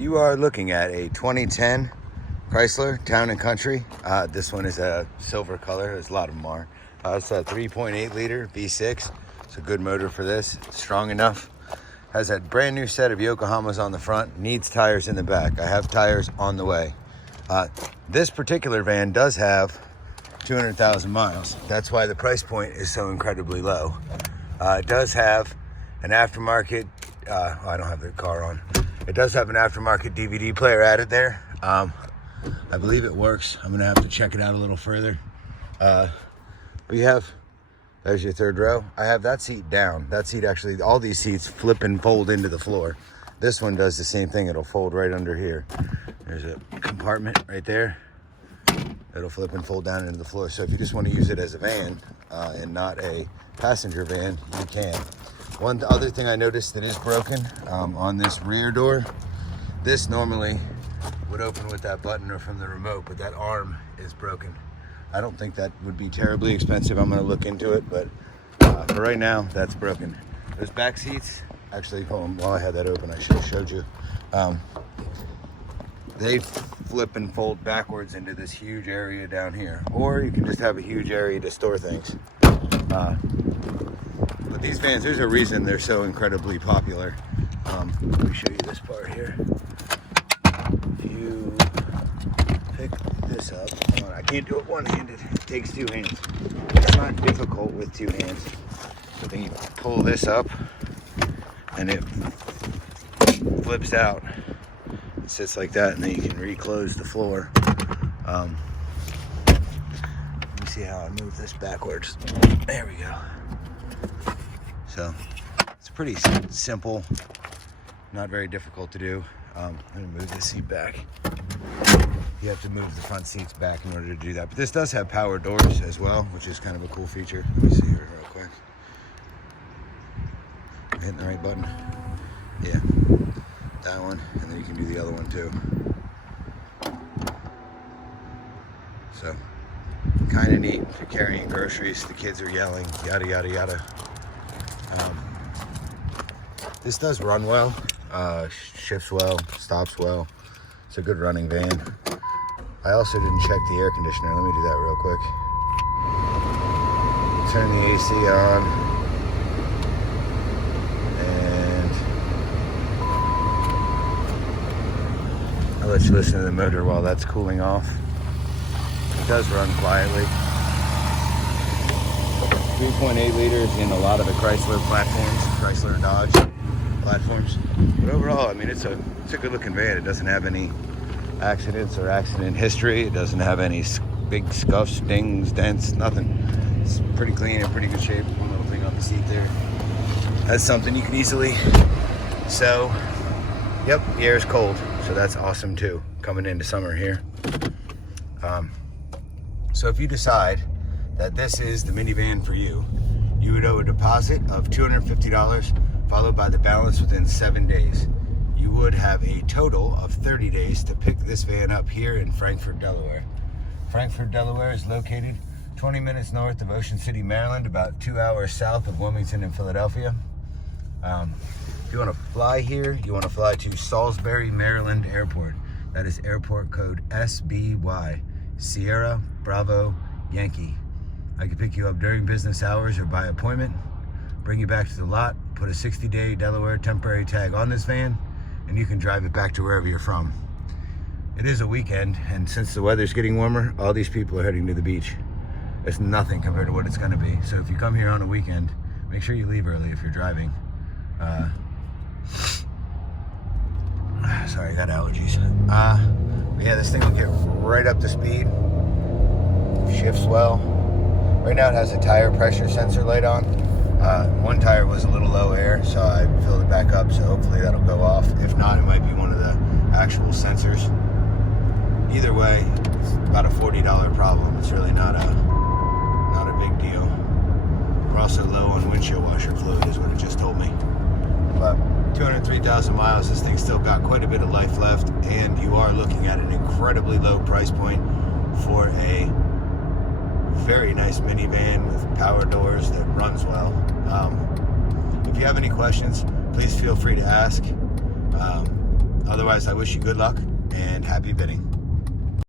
You are looking at a 2010 Chrysler Town & Country. This one is a silver color, as a lot of them are. It's a 3.8 liter V6. It's a good motor for this. It's strong enough. Has a brand new set of Yokohamas on the front. Needs tires in the back. I have tires on the way. This particular van does have 200,000 miles. That's why the price point is so incredibly low. It does have an aftermarket, I don't have the car on. It does have an aftermarket DVD player added there. I believe it works. I'm gonna have to check it out a little further. There's your third row. I have that seat down. That seat actually, all these seats flip and fold into the floor. This one does the same thing. It'll fold right under here. There's a compartment right there. It'll flip and fold down into the floor. So if you just want to use it as a van and not a passenger van, you can. One other thing I noticed that is broken on this rear door, this normally would open with that button or from the remote, but that arm is broken. I don't think that would be terribly expensive. I'm gonna look into it, but for right now, that's broken. Those back seats, actually, hold on, while I had that open, I should have showed you. They flip and fold backwards into this huge area down here. Or you can just have a huge area to store things. But these vans, there's a reason they're so incredibly popular. Let me show you this part here. If you pick this up, I can't do it one-handed, it takes two hands. It's not difficult with two hands. So then you pull this up and it flips out. It sits like that, and then you can reclose the floor. Let me see how I move this backwards. There we go. So it's pretty simple, not very difficult to do. I'm gonna move this seat back. You have to move the front seats back in order to do that. But this does have power doors as well, which is kind of a cool feature. Let me see here real quick. Am I hitting the right button? Yeah, that one, and then you can do the other one too. So, kind of neat for carrying groceries. The kids are yelling, yada, yada, yada. This does run well, shifts well, stops well. It's a good running van. I also didn't check the air conditioner. Let me do that real quick. Turn the AC on. And I'll let you listen to the motor while that's cooling off. It does run quietly. 3.8 liters in a lot of the Chrysler platforms, Chrysler Dodge platforms. But overall, I mean, it's a good looking van. It doesn't have any accidents or accident history. It doesn't have any big scuffs, dings, dents, nothing. It's pretty clean and pretty good shape. One little thing on the seat there. That's something you can easily sew. Yep, the air is cold, so that's awesome too, coming into summer here. So if you decide that this is the minivan for you, you would owe a deposit of $250, followed by the balance within 7 days. You would have a total of 30 days to pick this van up here in Frankfort, Delaware. Frankfort, Delaware is located 20 minutes north of Ocean City, Maryland, about 2 hours south of Wilmington and Philadelphia. If you want to fly here, you want to fly to Salisbury, Maryland Airport. That is airport code SBY, Sierra Bravo Yankee. I can pick you up during business hours or by appointment, bring you back to the lot, put a 60-day Delaware temporary tag on this van, and you can drive it back to wherever you're from. It is a weekend, and since the weather's getting warmer, all these people are heading to the beach. It's nothing compared to what it's gonna be. So if you come here on a weekend, make sure you leave early if you're driving. Sorry, I got allergies. But yeah, this thing will get right up to speed. Shifts well. Right now it has a tire pressure sensor light on. One tire was a little low air, so I filled it back up, so hopefully that'll go off. If not, it might be one of the actual sensors. Either way, it's about a $40 problem. It's really not a big deal. We're also low on windshield washer fluid, is what it just told me. But 203,000 miles, this thing's still got quite a bit of life left, and you are looking at an incredibly low price point for a very nice minivan with power doors that runs well. If you have any questions, please feel free to ask. Otherwise, I wish you good luck and happy bidding.